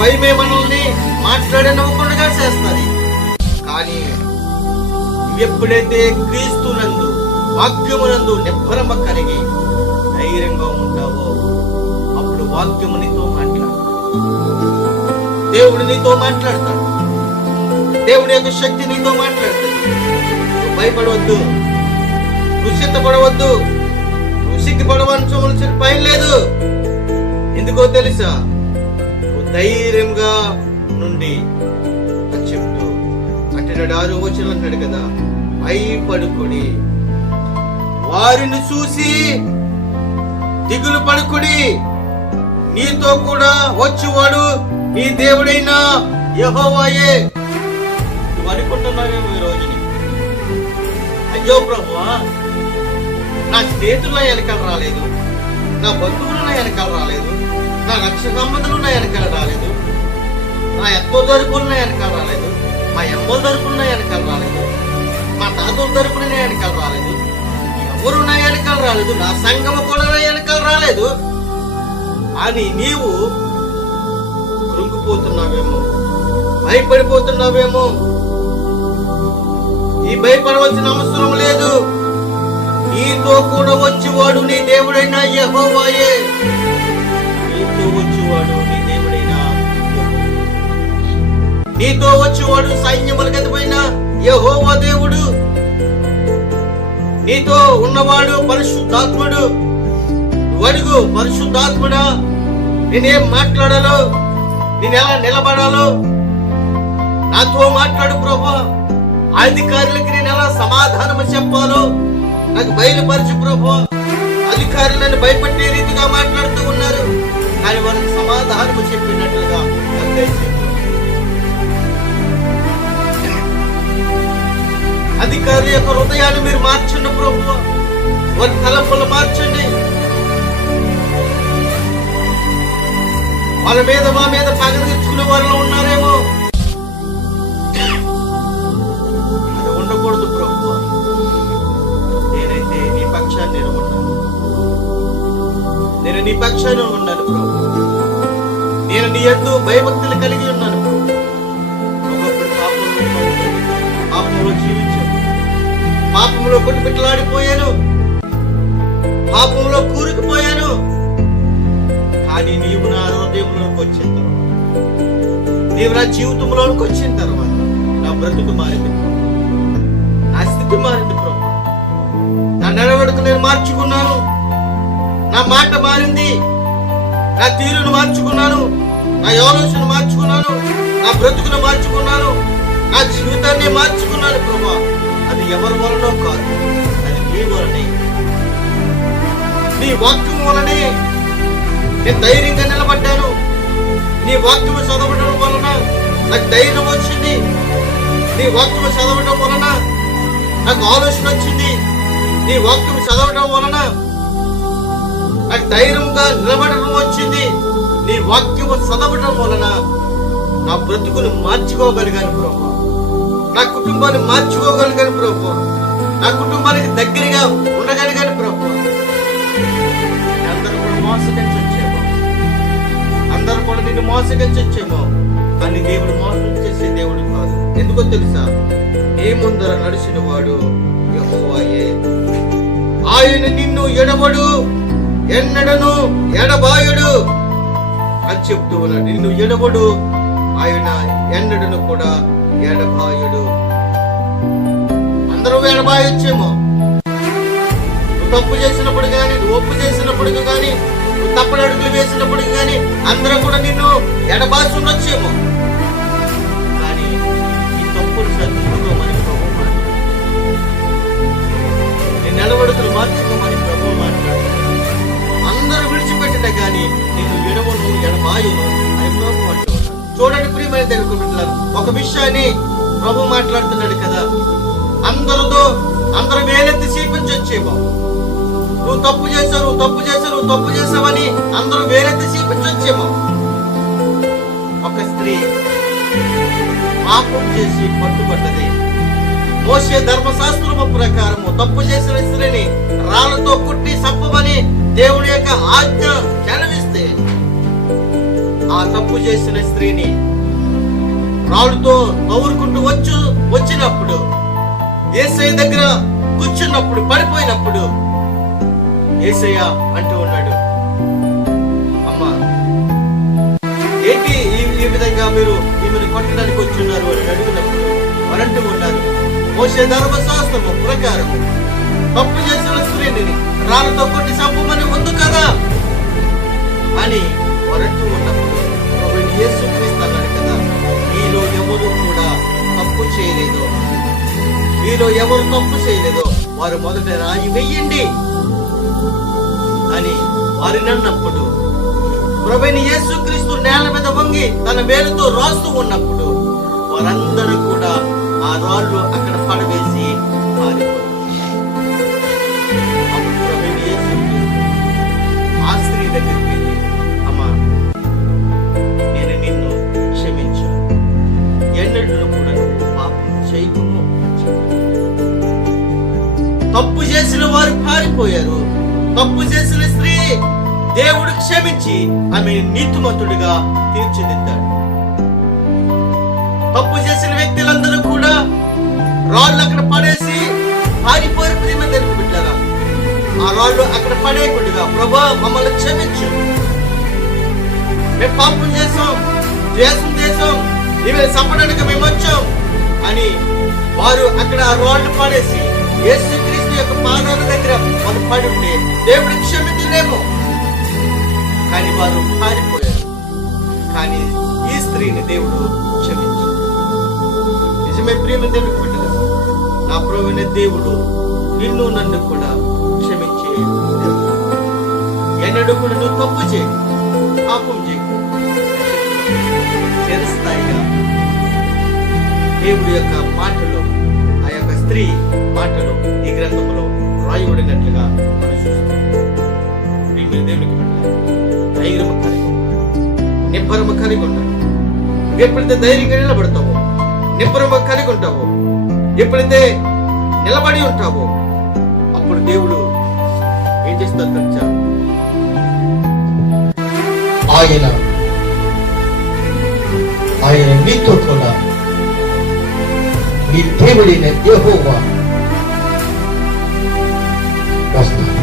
భయమే మనల్ని మాట్లాడనివ్వకుండా చేస్తుంది. కానీ ఎప్పుడైతే క్రీస్తునందు వాక్యమునందు నిబ్బరమ కలిగి ధైర్యంగా ఉంటావో అప్పుడు వాక్యము నీతో దేవుడు నీతో మాట్లాడతాడు. దేవుడి యొక్క శక్తి నీతో మాట్లాడుతుంది. నువ్వు భయపడవద్దు, నువ్వు సిద్ధపడవద్దు, నువ్వు సిగ్గుపడవలసిన పని లేదు. ఎందుకో తెలుసా? నువ్వు ధైర్యంగా నుండి అని చెప్తూ అంటున్నాడు. 6వ వచనం అన్నాడు కదా, భయపడుకుడి, వారిని చూసి దిగులు పడుకుడి, నీతో కూడా వచ్చేవాడు నీ దేవుడైన యెహోవాయే. నువ్వు అనుకుంటున్నావేమో ఈ రోజుని, అయ్యో ప్రభువా, నా స్నేహితులు నా వెనకాల రాలేదు, నా బంధువులు నా వెనకాల రాలేదు, నా రక్ష సంబంధులు నా వెనకాల రాలేదు, నా ఎత్తో తరపులు నా వెనకాల రాలేదు, మా ఎమ్మల తరపులు నా వెనకాల రాలేదు, మా తాతల తరపున నా వెనకాల రాలేదు, ఎవరు నా వెనకాల రాలేదు, నా సంఘము కూడా నా వెనకాల రాలేదు అని నీవు కృంగిపోతున్నావేమో, భయపడిపోతున్నావేమో. ఈ భయపడవలసిన అవసరం లేదు. నీతో కూడా వచ్చేవాడు నీ దేవుడైన యెహోవాయే. నీతో వచ్చేవాడు నీ దేవుడైన నీతో వచ్చేవాడు సైన్యములకు అధిపైన యెహోవా దేవుడు. నీతో ఉన్నవాడు పరిశుద్ధాత్ముడు. అడుగు, పరిశుద్ధాత్ముడా, నేనేం మాట్లాడాలో, నేను ఎలా నిలబడాలో నాతో మాట్లాడు ప్రభా. అధికారులకి నేను ఎలా సమాధానం చెప్పాలో నాకు బయలుపరచు ప్రభా. అధికారులు నన్ను భయపెట్టే రీతిగా మాట్లాడుతూ ఉన్నారు, కానీ వాళ్ళకి సమాధానం చెప్పినట్లుగా అధికారుల యొక్క హృదయాన్ని మీరు మార్చండి ప్రభు, వారి తలపులు మార్చండి. వాళ్ళ మీద మా మీద పగ తెచ్చుకునే వాళ్ళు ఉన్నారేమో, అది ఉండకూడదు ప్రభు. నేనైతే నీ పక్షాన్ని నేను ఉన్నాను, నేను నీ పక్షాన్ని ఉన్నాను ప్రభు. నేను నీ యందు భయభక్తులు కలిగి ఉన్నాను ప్రభు. ఒకప్పుడు పాపంలో జీవించాను, పాపంలో కొట్టుబిట్టలాడిపోయాను, పాపంలో కూరుకుపోయాను. కానీ నీవు నా హృదయంలోకి వచ్చిన తర్వాత, నీవు నా జీవితంలోకి వచ్చిన తర్వాత నా బ్రతుకు మారింది, నా స్థితి మారింది ప్రభు. నా నడవడిక నేను మార్చుకున్నాను, నా మాట మారింది, నా తీరును మార్చుకున్నాను, నా ఆలోచన మార్చుకున్నాను, నా బ్రతుకును మార్చుకున్నాను, నా జీవితాన్ని మార్చుకున్నాను ప్రభు. అది ఎవరి వలనో కాదు, అది నీ వలనే, నీ వాక్యం వలనే నేను ధైర్యంగా నిలబడ్డాను. నీ వాక్యము చదవడం వలన నాకు ధైర్యం వచ్చింది, నీ వాక్యము చదవడం వలన నాకు ఆలోచన వచ్చింది, నీ వాక్యము చదవడం వలన నాకు ధైర్యంగా నిలబడడం వచ్చింది. నీ వాక్యము చదవడం వలన నా బ్రతుకును మార్చుకోగలిగాను ప్రభు, నా కుటుంబాన్ని మార్చుకోగలిగాను ప్రభు, నా కుటుంబానికి దగ్గరగా ఉండగలిగాను ప్రభు. అందరూ కూడా మోసగించి వచ్చేమో, అందరూ కూడా నిన్ను మోసగించి వచ్చేమో, కానీ దేవుడు మోసం చేసే దేవుడు కాదు. ఎందుకో తెలుసా? నీ ముందర నడిచిన వాడు యెహోవాయే. ఆయన నిన్ను ఎడబడు, ఎన్నడను ఎడబాయుడు అని చెప్తూ ఉన్నాడు. నిన్ను ఎడబడు, ఆయన ఎన్నడను కూడా ఎడబాయుడు. అందరూ ఎడబాయొచ్చేమో, నువ్వు తప్పు చేసినప్పుడు కానీ, నువ్వు ఒప్పు చేసినప్పుడు కానీ, నువ్వు తప్పుడు అడుగులు వేసినప్పుడు కానీ అందరూ కూడా నిన్ను ఎడబాసి ఉండొచ్చేమో. కానీ ఈ తప్పులు సరిదిద్దుకోమని ప్రభు మాట్లాడు, నీ నడవడుకులు మార్చుకోమని ప్రభు మాట్లాడు. అందరూ విడిచిపెట్టిన కానీ నేను ఎడవను ఎడబాయును అని ప్రభు అంటున్నాడు. చూడండి ప్రియమైన దేవుని బిడ్డలారా, ఒక విషయాన్ని ప్రభు మాట్లాడుతున్నాడు కదా, అందరూ వేలెత్తి చూపించొచ్చేమో. నువ్వు తప్పు చేశావు, నువ్వు తప్పు చేశావు, నువ్వు తప్పు చేసావని అందరూ వేలెత్తి చూపించొచ్చేమో. ఒక స్త్రీ పాపం చేసి పట్టుబడ్డది. మోషే ధర్మశాస్త్రము ప్రకారము తప్పు చేసిన స్త్రీని రాళ్లతో కుట్టి చంపమని దేవుడి యొక్క ఆజ్ఞ చెలవిస్తే ఆ తప్పు చేసిన స్త్రీని రాళ్ళతో తవ్వుకుంటూ వచ్చినప్పుడు, యేసయ్య దగ్గర కూర్చున్నప్పుడు, పడిపోయినప్పుడు యేసయ్య అంటూ ఉన్నాడు, అమ్మా ఏంటి ఈ విధంగా మీరు ఈమెను కొట్టడానికి వచ్చున్నారు అని అడిగినప్పుడు వారంటూ ఉన్నారు, మోషే ధర్మశాస్త్రము ప్రకారము తప్పు చేసిన స్త్రీని రాళ్ళతో కొట్టి చంపమని ఉంది కదా అని వారంటూ ఉన్నప్పుడు యేసుక్రీస్తు అన్నాడు కదా, మీలో ఎవరు కూడా తప్పు చేయలేదు, మీలో ఎవరు తప్పు చేయలేదో వారు మొదట రాయి వెయ్యండి అని వారిని అన్నప్పుడు, ప్రభువైన యేసుక్రీస్తు నేల మీద వంగి తన వేలుతో రాస్తూ ఉన్నప్పుడు వారందరూ కూడా ఆ రాళ్ళు అక్కడ పడవేసి పారిపోయారు. ప్రభువైన యేసుక్రీస్తు ఆ స్త్రీ దగ్గరికి వెళ్ళి, అమ్మా నేను నిన్ను క్షమించాను, ఎన్నడూ కూడా పాపం చేయకుము. తప్పు చేసిన వారు పారిపోయారు. తప్పు చేసిన స్త్రీ దేవుడు క్షమించి ఆమె నీతిమంతుడిగా తీర్చిదిద్దాడు. తప్పు చేసిన వ్యక్తులందరూ కూడా రాళ్ళు అక్కడ పడేసి పారిపోయారు. ప్రేమ తెలుగు బిడ్డలారా, ఆ రాళ్ళు అక్కడ పడేయకుండా, ప్రభా మమ్మల్ని క్షమించు, మేము పాపం చేసాం, ద్వేషం చేసాం, ఇవి చంపడానికి మేము వచ్చాం అని వారు అక్కడ ఆ రాళ్ళు పడేసి యేసుక్రీస్తు యొక్క పాదాల దగ్గర వారు పడి ఉంటే దేవుడు క్షమించలేమో, కానీ వారు పారిపోయారు. కానీ ఈ స్త్రీని దేవుడు క్షమించాడు. నిజమే ప్రేమ దేవుడికి పెట్టలేదు. నా ప్రభువైన దేవుడు నిన్ను నన్ను కూడా క్షమించే దేవుడు. ఎన్నడూ కూడా నువ్వు తప్పు చేయకు, పాపం చేయకు, చిరస్థాయిగా దేవుడి యొక్క మాటలు, ఆ యొక్క స్త్రీ మాటలు ఈ గ్రంథంలో రాయబడినట్లుగా మనం చూస్తాం. దేవునికి ధైర్యము కలిగి, నిబ్బరము కలిగి ఉంటావు. ఎప్పుడైతే ధైర్యంగా నిలబడతావో, నిబ్బరము కలిగి ఉంటావో, ఎప్పుడైతే నిలబడి ఉంటావో, అప్పుడు దేవుడు ఏం చేస్తాడు తెలుసా? ఆయన మీతో కూడా మీ దేవుడైన యెహోవా వస్తాడు.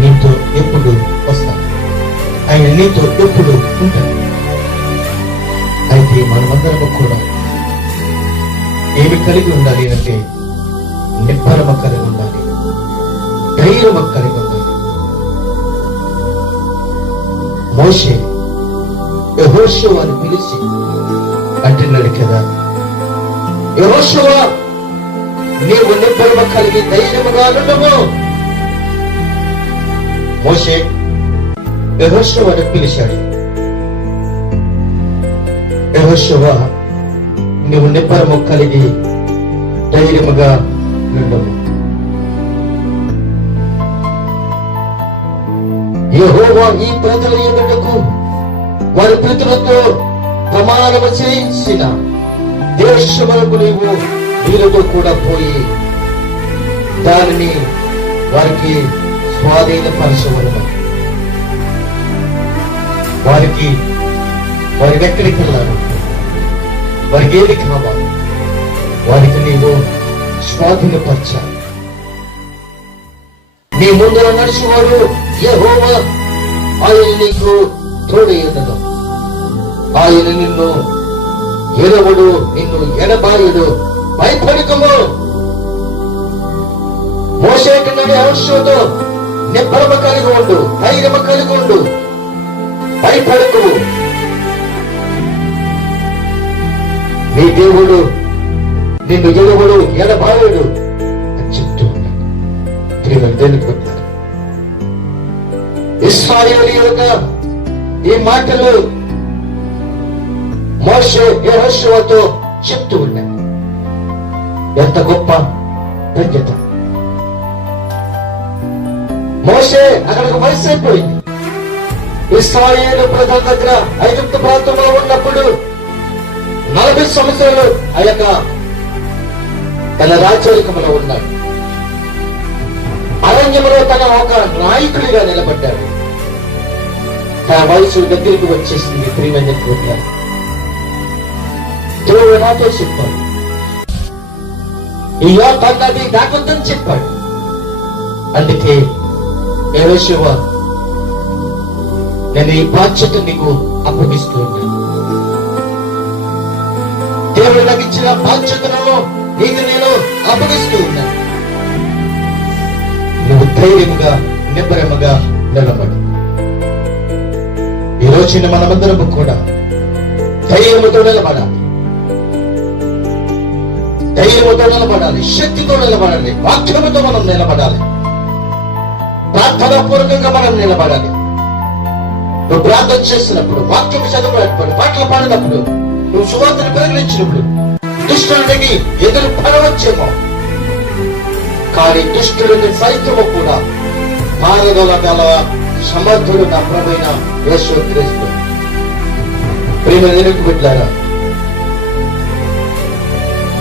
నీతో ఎప్పుడు వస్తాడు, ఆయన నీతో ఎప్పుడు ఉంటాడు. అయితే మనమందరము కూడా ఏమి కలిగి ఉండాలి అంటే నిబ్బరము కలిగి ఉండాలి, ధైర్యము కలిగి ఉండాలి. మోషే యెహోషువను పిలిచి అంటున్నాడు కదా, యెహోషువ నీవు నిబ్బరము కలిగి ధైర్యముగా ఉండవు. మోషే యెహోషువను పిలిచాడు, యెహోషువ నీవు నిబ్బరము కలిగి ధైర్యముగా ఉండవు. యెహోవా ఈ ప్రజల ఎదుటకు వారి పితరులతో ప్రమాణము చేయించిన దేశములకు నీవు వీరితో కూడా పోయి దానిని వారికి స్వాధీనపరచవలెను. వారికి ఎక్కడికి వెళ్ళారు, వారికి ఏది కావాలి, వారికి నీవు స్వాధీనపరచాలి. నీ ముందర నడిచేవాడు యెహోవా, ఆయన నీకు తోడయ్యుండును. ఆయన నిన్ను ఎడవడు, నిన్ను ఎడబాయుడు, భయపడకము. మోషేకున్నాడు యెహోషువతో, నిబ్బరము కలిగి ఉండు, ధైర్యము కలిగి ఉండు, భయపడకు. నీ దేవుడు నిన్ను ఎడవడు, ఎడబాయుడు అని చెప్తూ ఉన్నాడు. దేవుడు ఇశ్రాయేలీయులుగా ఈ మాటలు మోషే యెహోషువతో చెప్తూ ఉన్నాడు. ఎంత గొప్ప ధన్యత. మోషే అక్కడికి వయసు అయిపోయింది. ఇశ్రాయేలు ప్రజల దగ్గర ఐగుప్తు ప్రాంతంలో ఉన్నప్పుడు 40 సంవత్సరాలు ఆ యొక్క తన రాజ్యాధికంలో ఉన్నాడు. అరణ్యంలో తన ఒక నాయకుడిగా నిలబడ్డాడు. తన వయసు దగ్గరికి వచ్చేసింది. ప్రియమైన ప్రియులారా, దేవుడు నాతో చెప్పాడు, ఈ యోధాన్ని దాకొద్దని చెప్పాడు. అందుకే యెహోషువ, నేను ఈ బాధ్యత నీకు అప్పగిస్తూ ఉన్నాను. దేవుడు నాకు ఇచ్చిన బాధ్యతలను నీకు నేను అప్పగిస్తూ ఉన్నాను. నువ్వు ధైర్యంగా నిబ్బరముగా నిలబడు. ఈ రోజున మనమందరము కూడా ధైర్యముతో నిలబడాలి, ధైర్యముతో నిలబడాలి, శక్తితో నిలబడాలి, వాక్యముతో మనం నిలబడాలి, ప్రార్థనాపూర్వకంగా మనం నిలబడాలి. నువ్వు ప్రార్థన చేసినప్పుడు, వాక్యం చదివినప్పుడు, పాటలు పాడినప్పుడు, నువ్వు సువార్తను ప్రకటించినప్పుడు దుష్టుడికి ఎదురు పడవచ్చేమో, కానీ దుష్టుడిని సైతము కూడా పారదోలగల సమర్థుడు నా ప్రభువైన యేసుక్రీస్తు. ప్రియమైన దేవుని బిడ్డలారా,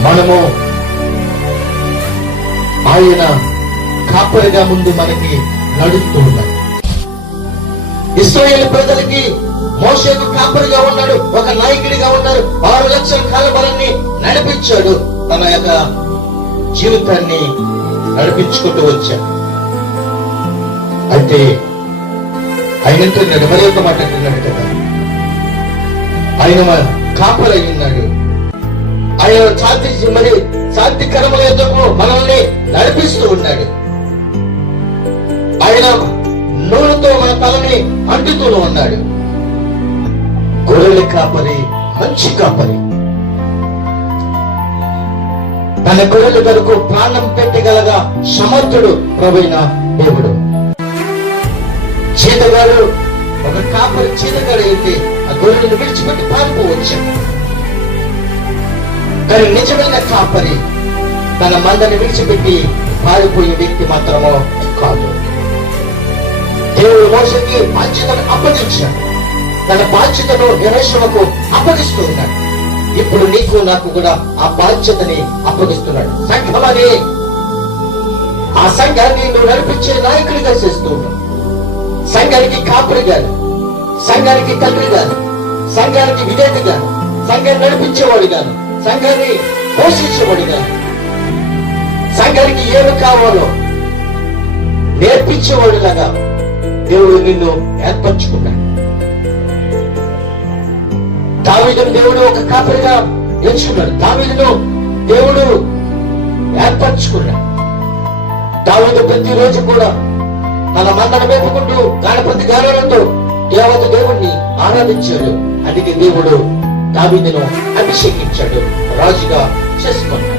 మనము ఆయన కాపరిగా ముందు మనకి నడుస్తూ ఉన్నాడు. ఇశ్రాయేలు ప్రజలకి మోషేకు కాపరిగా ఉన్నాడు, ఒక నాయకుడిగా ఉన్నాడు. 6 లక్షల కాలబలాన్ని నడిపించాడు, తన యొక్క జీవితాన్ని నడిపించుకుంటూ వచ్చాడు. అయితే ఆయన అంటున్నాడు, మరి ఒక మాట అంటున్నాడు కదా, ఆయన కాపరి అయి ఉన్నాడు. ఆయన శాంతి కర్మల యొద్దకు మనల్ని నడిపిస్తూ ఉన్నాడు. ఆయన నూనెతో మన తలని అంటుతూ ఉన్నాడు. గొర్రెల కాపరి, మంచి కాపరి, తన గొర్రెల కొరకు ప్రాణం పెట్టగలగా సమర్థుడు ప్రభువైన దేవుడు. చీతగాడు, ఒక కాపరి చీతగాడు అయితే ఆ గొర్రెలను విడిచిపెట్టి పారిపోవచ్చు. కానీ నిజమైన కాపరి తన మందని విడిచిపెట్టి పారిపోయే వ్యక్తి మాత్రమో కాదు. దేవుడు మోషేకి బాధ్యతను అప్పగించాడు, తన బాధ్యతను యెహోషువకు అప్పగిస్తూ ఉన్నాడు. ఇప్పుడు నీకు నాకు కూడా ఆ బాధ్యతని అప్పగిస్తున్నాడు. సంఘమని ఆ సంఘాన్ని నువ్వు నడిపించే నాయకుడిగా చేస్తూ ఉన్నావు. సంఘానికి కాపరి గాను, సంఘానికి తండ్రి గాను, సంఘానికి విధేయత గాను, సంఘాన్ని నడిపించేవాడు గాను, సంఘాన్ని పోషించేవాడు గాను, సంఘానికి ఏమి కావాలో నేర్పించేవాడిలాగా దేవుడు నిన్ను ఏర్పరచుకున్నాడు. దావీదును దేవుడు ఒక కాపరిగా ఎంచుకున్నాడు. దావీదును దేవుడు ఏర్పరచుకున్నాడు. దావీదు ప్రతిరోజు కూడా తన మందను మేపుకుంటూ గణపతి గానాలతో దేవుణ్ణి ఆరాధించాడు. అందుకే దేవుడు దావీదును అభిషేకించాడు, రాజుగా చేసుకున్నాడు.